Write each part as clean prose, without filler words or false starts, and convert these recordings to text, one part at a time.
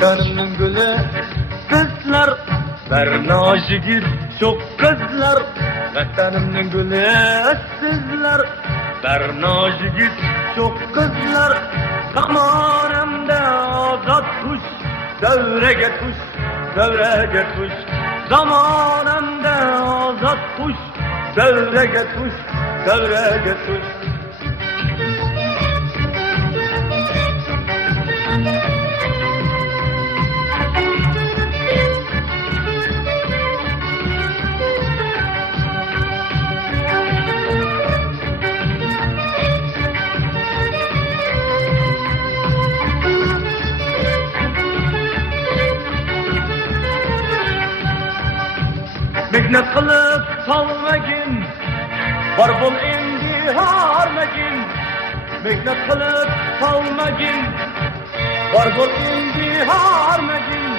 Vatanımın gülü kızlar, Berna Jigit çok kızlar. Vatanımın gülü sizler, Berna Jigit çok kızlar. Zamanımda azat kuş, devrege kuş, devrege kuş. Zamanımda azat kuş, devrege kuş, devrege kuş. Mehnet kılıp salmagin, var bol indi harmagin. Mehnet kılıp salmagin, var bol indi harmagin.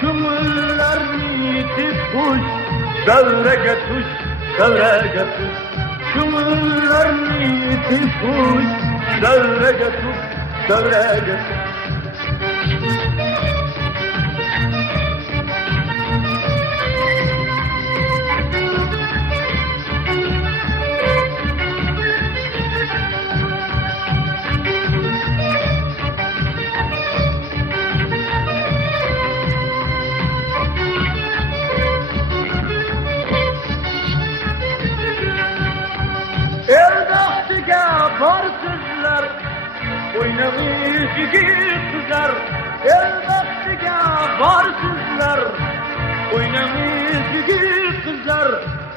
Kümüllerini yitip kuş, devrege tuş, devrege tuş. Kümüllerini yitip kuş, devrege tuş, devrege tuş. Erdaktiga barsızlar, oynamış yigit kızlar. Erdaktiga barsızlar, oynamış yigit kızlar.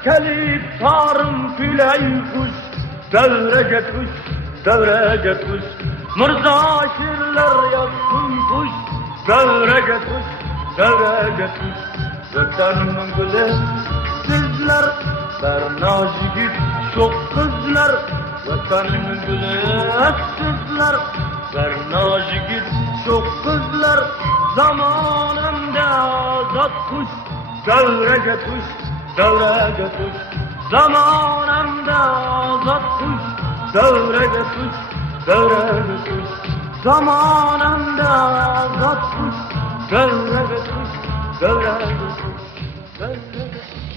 Kelip tarım külay kuş, devrege kuş, devrege kuş. Mırza şirler yaksın kuş, devrege kuş, devrege kuş. Vatanımın gülü sizler, Berna Jigit çok kızlar. Vatanımın gülü sizler, Berna Jigit çok kızlar. Zamanımda azat kuş, devrege kuş, devrege kuş. Zamanımda azat kuş, devrege kuş, devrege kuş. Zamanımda azat kuş, devrege kuş, devrege kuş, devrege kuş.